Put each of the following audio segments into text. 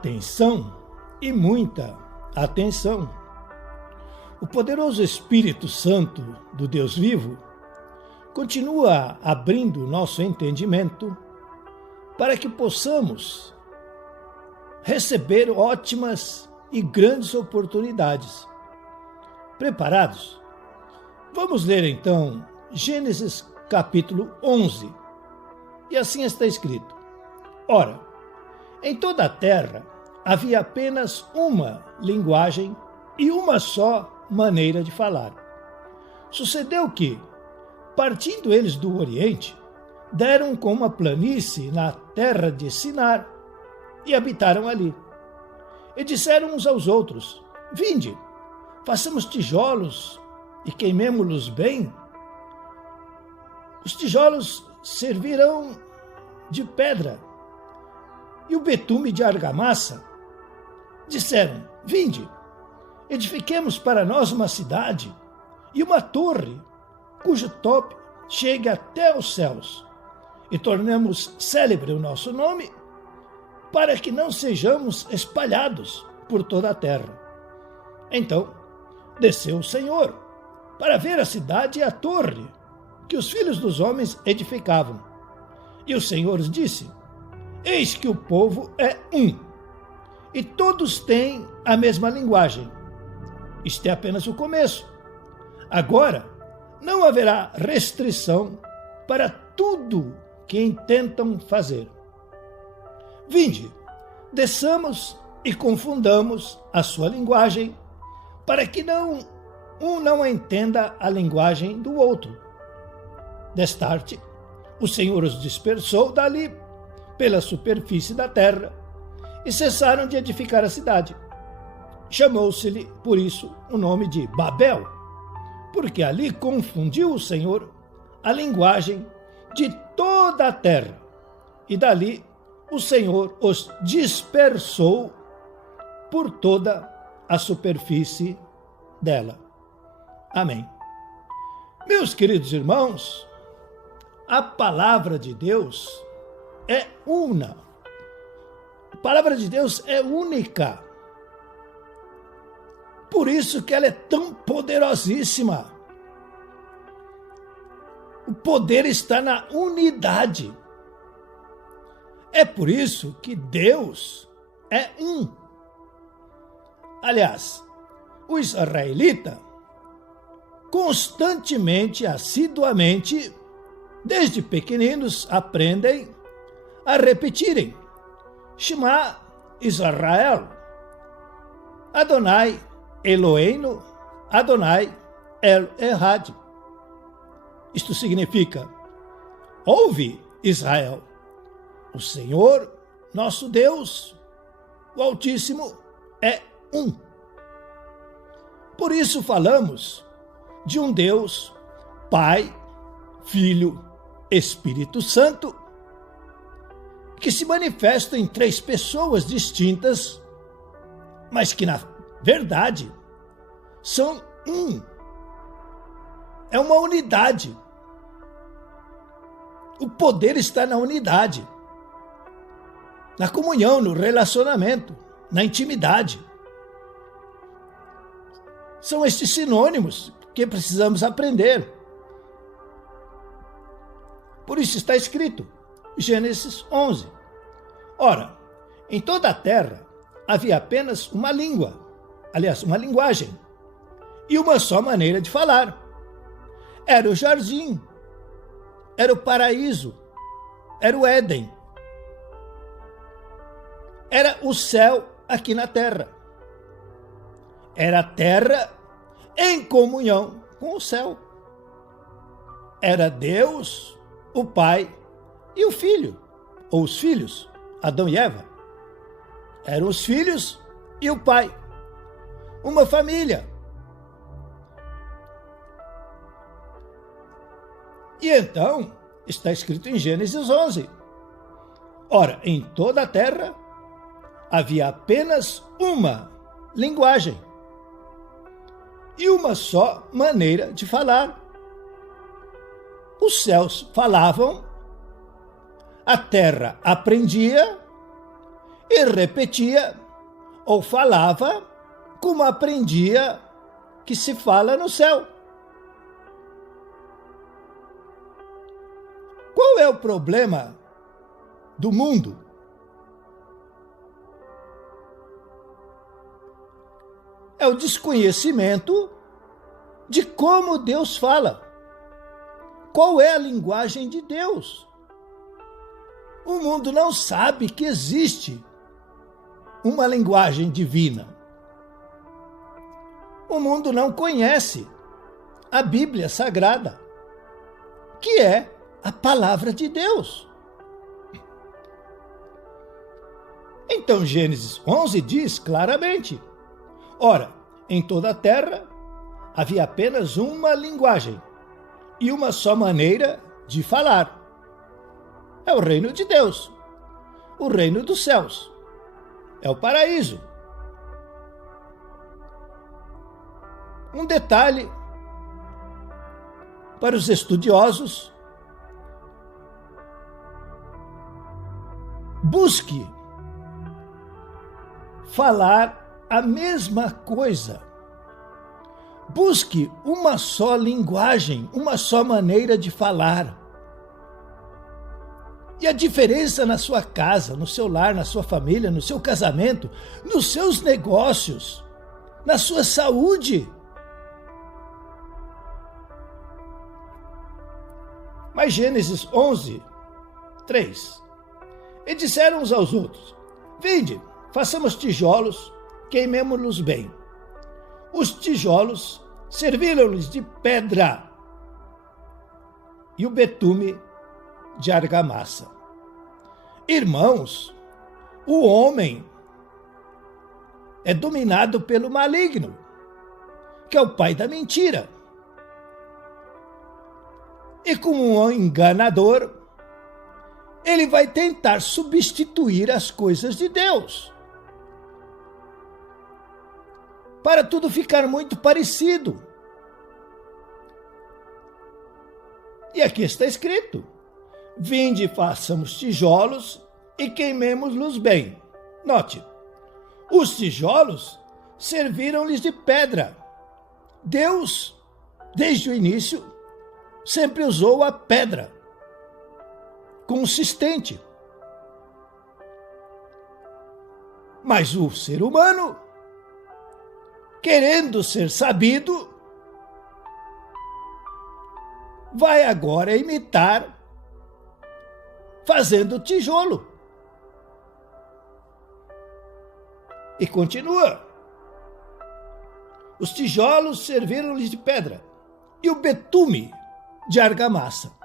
Atenção e muita atenção. O poderoso Espírito Santo do Deus vivo continua abrindo nosso entendimento para que possamos receber ótimas e grandes oportunidades. Preparados? Vamos ler então Gênesis capítulo 11. E assim está escrito: Ora, em toda a terra havia apenas uma linguagem e uma só maneira de falar. Sucedeu que, partindo eles do Oriente, deram com uma planície na terra de Sinar e habitaram ali. E disseram uns aos outros: Vinde, façamos tijolos e queimemo-los bem. Os tijolos servirão de pedra e o betume de argamassa. Disseram: Vinde, edifiquemos para nós uma cidade e uma torre, cujo tope chegue até os céus, e tornemos célebre o nosso nome, para que não sejamos espalhados por toda a terra. Então desceu o Senhor para ver a cidade e a torre que os filhos dos homens edificavam. E o Senhor disse: Eis que o povo é um, e todos têm a mesma linguagem. Isto é apenas o começo. Agora não haverá restrição para tudo que intentam fazer. Vinde, desçamos e confundamos a sua linguagem, para que um não entenda a linguagem do outro. Destarte, o Senhor os dispersou dali pela superfície da terra e cessaram de edificar a cidade. Chamou-se-lhe, por isso, o nome de Babel, porque ali confundiu o Senhor a linguagem de toda a terra, e dali o Senhor os dispersou por toda a superfície dela. Amém. Meus queridos irmãos, a palavra de Deus é una. A palavra de Deus é única. Por isso que ela é tão poderosíssima. O poder está na unidade. É por isso que Deus é um. Aliás, o israelita constantemente, assiduamente, desde pequeninos, aprendem a repetirem: Shema Israel, Adonai Eloheinu, Adonai El Ehad. Isto significa: ouve, Israel, o Senhor, nosso Deus, o Altíssimo, é um. Por isso falamos de um Deus, Pai, Filho, Espírito Santo, que se manifesta em três pessoas distintas, mas que na verdade são um. É uma unidade. O poder está na unidade, na comunhão, no relacionamento, na intimidade. São estes sinônimos que precisamos aprender. Por isso está escrito, Gênesis 11. Ora, em toda a terra havia apenas uma língua, aliás, uma linguagem, e uma só maneira de falar. Era o jardim, era o paraíso, era o Éden, era o céu aqui na terra. Era a terra em comunhão com o céu. Era Deus, o Pai e o Filho, ou os filhos, Adão e Eva. Eram os filhos e o Pai. Uma família. E então, está escrito em Gênesis 11. Ora, em toda a terra havia apenas uma linguagem e uma só maneira de falar. Os céus falavam, a terra aprendia e repetia ou falava como aprendia que se fala no céu. Qual é o problema do mundo? É o desconhecimento de como Deus fala. Qual é a linguagem de Deus? O mundo não sabe que existe uma linguagem divina. O mundo não conhece a Bíblia Sagrada, que é a palavra de Deus. Então Gênesis 11 diz claramente: ora, em toda a terra havia apenas uma linguagem e uma só maneira de falar. É o reino de Deus, o reino dos céus, é o paraíso. Um detalhe para os estudiosos: busque falar a mesma coisa. Busque uma só linguagem, uma só maneira de falar. E a diferença na sua casa, no seu lar, na sua família, no seu casamento, nos seus negócios, na sua saúde. Mas Gênesis 11, 3. E disseram uns aos outros: vinde, façamos tijolos, queimemo-los bem. Os tijolos serviram-lhes de pedra e o betume de argamassa. Irmãos, o homem é dominado pelo maligno, que é o pai da mentira. E como um enganador, ele vai tentar substituir as coisas de Deus, para tudo ficar muito parecido. E aqui está escrito: vinde, façamos tijolos e queimemos-los bem. Note, os tijolos serviram-lhes de pedra. Deus, desde o início, sempre usou a pedra consistente. Mas o ser humano, querendo ser sabido, vai agora imitar fazendo tijolo. E continua: os tijolos serviram-lhes de pedra e o betume de argamassa.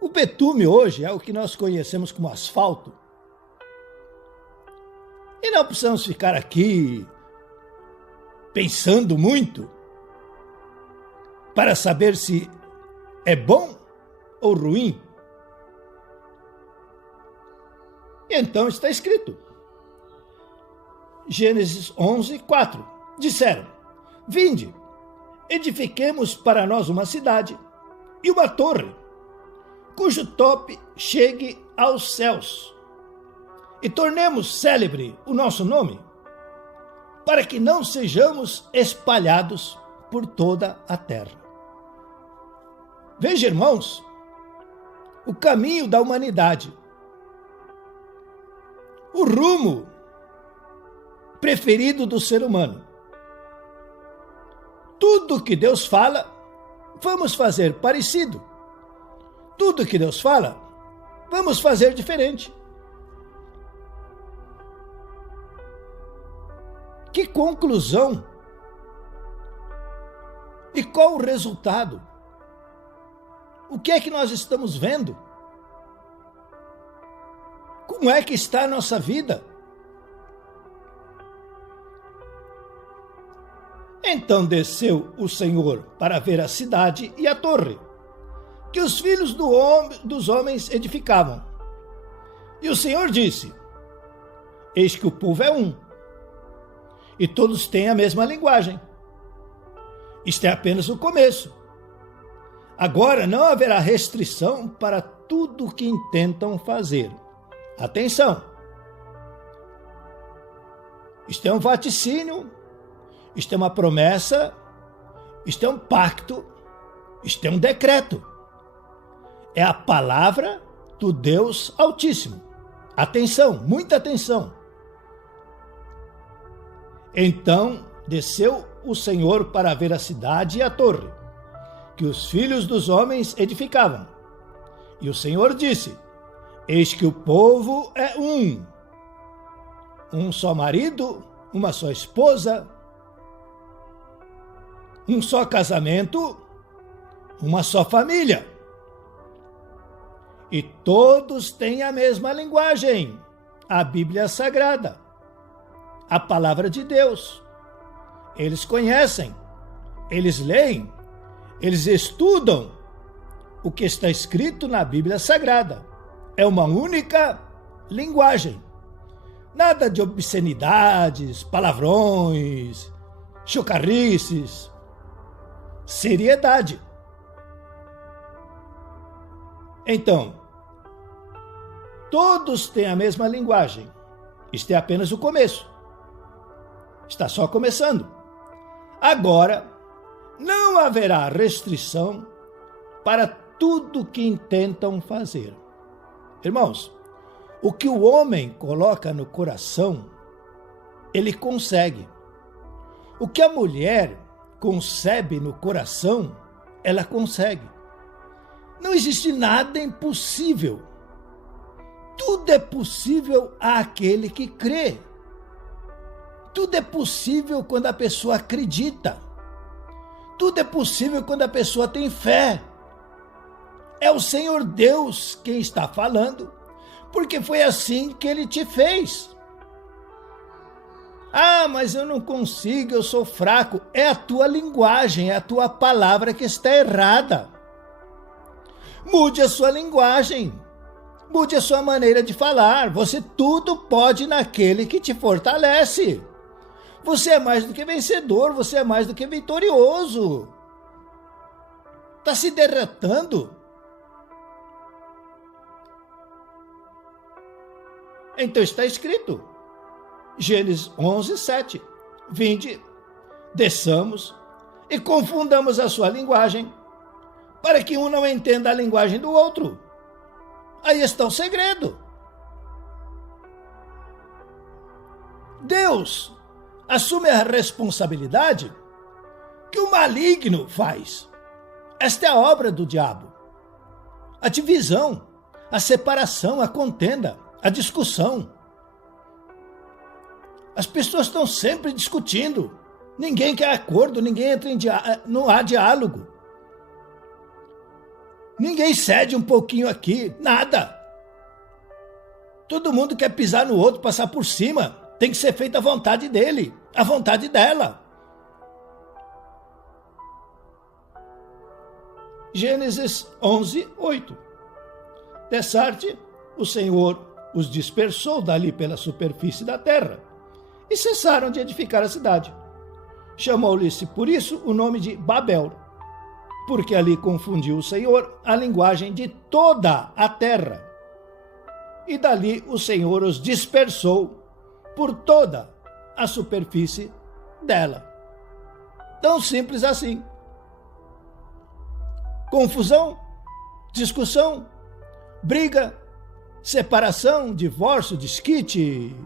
O betume hoje é o que nós conhecemos como asfalto. E não precisamos ficar aqui pensando muito para saber se é bom ou ruim. E então está escrito, Gênesis 11, 4. Disseram: vinde, edifiquemos para nós uma cidade e uma torre, cujo tope chegue aos céus, e tornemos célebre o nosso nome, para que não sejamos espalhados por toda a terra. Veja, irmãos, o caminho da humanidade, o rumo preferido do ser humano. Tudo que Deus fala, vamos fazer parecido. Tudo que Deus fala, vamos fazer diferente. Que conclusão? E qual o resultado? O que é que nós estamos vendo? Como é que está a nossa vida? Então desceu o Senhor para ver a cidade e a torre, que os filhos dos homens edificavam. E o Senhor disse: eis que o povo é um, e todos têm a mesma linguagem. Isto é apenas o começo. Agora não haverá restrição para tudo o que intentam fazer. Atenção! Isto é um vaticínio, isto é uma promessa, isto é um pacto, isto é um decreto. É a palavra do Deus Altíssimo. Atenção, muita atenção. Então desceu o Senhor para ver a cidade e a torre, que os filhos dos homens edificavam. E o Senhor disse: eis que o povo é um só marido, uma só esposa, um só casamento, uma só família. E todos têm a mesma linguagem, a Bíblia Sagrada, a palavra de Deus. Eles conhecem, eles leem, eles estudam o que está escrito na Bíblia Sagrada. É uma única linguagem. Nada de obscenidades, palavrões, chocarrices. Seriedade. Então, todos têm a mesma linguagem. Isto é apenas o começo. Está só começando. Agora, não haverá restrição para tudo que intentam fazer. Irmãos, o que o homem coloca no coração, ele consegue. O que a mulher concebe no coração, ela consegue. Não existe nada impossível. Tudo é possível àquele que crê. Tudo é possível quando a pessoa acredita. Tudo é possível quando a pessoa tem fé. É o Senhor Deus quem está falando, porque foi assim que Ele te fez. Ah, mas eu não consigo, eu sou fraco. É a tua linguagem, é a tua palavra que está errada. Mude a sua linguagem, mude a sua maneira de falar. Você tudo pode naquele que te fortalece. Você é mais do que vencedor, você é mais do que vitorioso. Está se derrotando? Então está escrito, Gênesis 11, 7. Vinde, desçamos e confundamos a sua linguagem, para que um não entenda a linguagem do outro. Aí está o segredo. Deus assume a responsabilidade que o maligno faz. Esta é a obra do diabo. A divisão, a separação, a contenda, a discussão. As pessoas estão sempre discutindo. Ninguém quer acordo, ninguém entra não há diálogo. Ninguém cede um pouquinho aqui, nada. Todo mundo quer pisar no outro, passar por cima. Tem que ser feita a vontade dele, a vontade dela. Gênesis 11, 8. Dessarte, o Senhor os dispersou dali pela superfície da terra e cessaram de edificar a cidade. Chamou-lhe-se por isso o nome de Babel, porque ali confundiu o Senhor a linguagem de toda a terra. E dali o Senhor os dispersou por toda a superfície dela. Tão simples assim. Confusão, discussão, briga, separação, divórcio, desquite.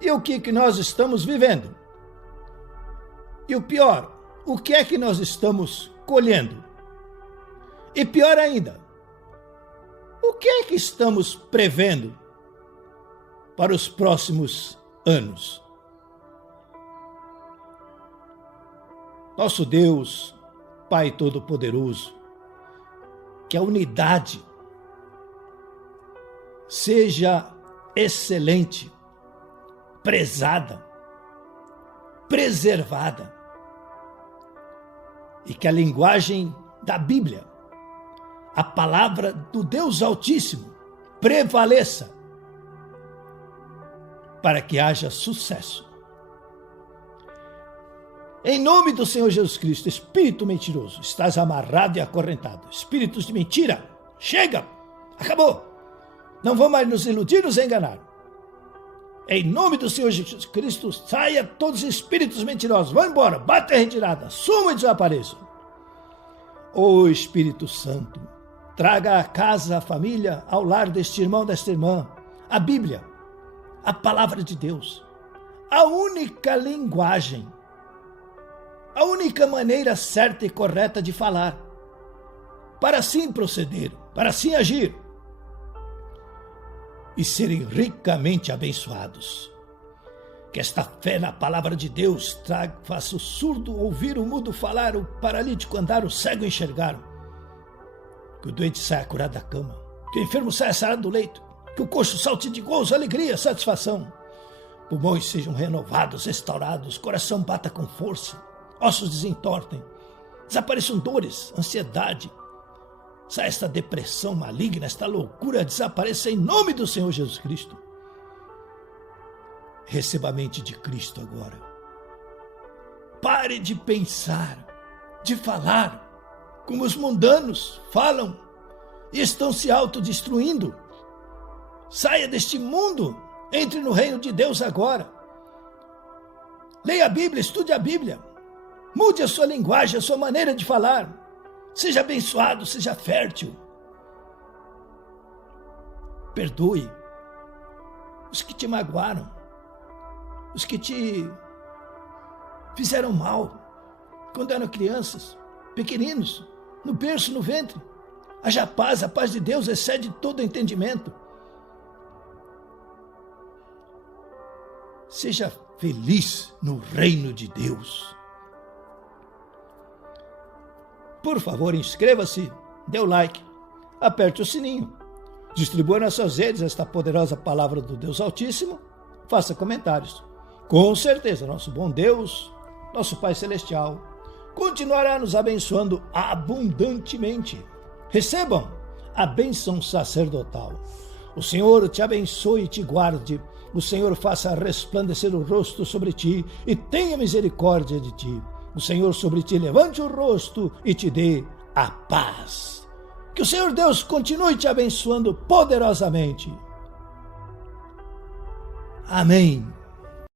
E o que nós estamos vivendo? E o pior, o que é que nós estamos colhendo? E pior ainda, o que é que estamos prevendo para os próximos anos? Nosso Deus, Pai Todo-Poderoso, que a unidade seja excelente, prezada, preservada, e que a linguagem da Bíblia, a palavra do Deus Altíssimo, prevaleça para que haja sucesso. Em nome do Senhor Jesus Cristo, espírito mentiroso, estás amarrado e acorrentado. Espíritos de mentira, chega! Acabou. Não vão mais nos iludir, nos enganar. Em nome do Senhor Jesus Cristo, saia todos os espíritos mentirosos. Vão embora, bate a retirada, sumam e desapareçam. Ô Espírito Santo, traga a casa, a família, ao lar deste irmão, desta irmã, a Bíblia, a palavra de Deus, a única linguagem, a única maneira certa e correta de falar, para assim proceder, para assim agir e serem ricamente abençoados. Que esta fé na palavra de Deus faça o surdo ouvir, o mudo falar, o paralítico andar, o cego enxergar. Que o doente saia curado da cama, que o enfermo saia sarado do leito, que o coxo salte de gozo, alegria, satisfação. Pulmões sejam renovados, restaurados, coração bata com força, ossos desentortem, desapareçam dores, ansiedade. Saia esta depressão maligna, esta loucura, desapareça em nome do Senhor Jesus Cristo. Receba a mente de Cristo agora. Pare de pensar, de falar, como os mundanos falam e estão se autodestruindo. Saia deste mundo, entre no reino de Deus agora. Leia a Bíblia, estude a Bíblia. Mude a sua linguagem, a sua maneira de falar. Seja abençoado, seja fértil. Perdoe os que te magoaram, os que te fizeram mal quando eram crianças, pequeninos, no berço, no ventre. Haja paz, a paz de Deus excede todo entendimento. Seja feliz no reino de Deus. Por favor, inscreva-se, dê o like, aperte o sininho, distribua nas suas redes esta poderosa palavra do Deus Altíssimo, faça comentários. Com certeza, nosso bom Deus, nosso Pai Celestial, continuará nos abençoando abundantemente. Recebam a bênção sacerdotal. O Senhor te abençoe e te guarde. O Senhor faça resplandecer o rosto sobre ti e tenha misericórdia de ti. O Senhor sobre ti levante o rosto e te dê a paz. Que o Senhor Deus continue te abençoando poderosamente. Amém.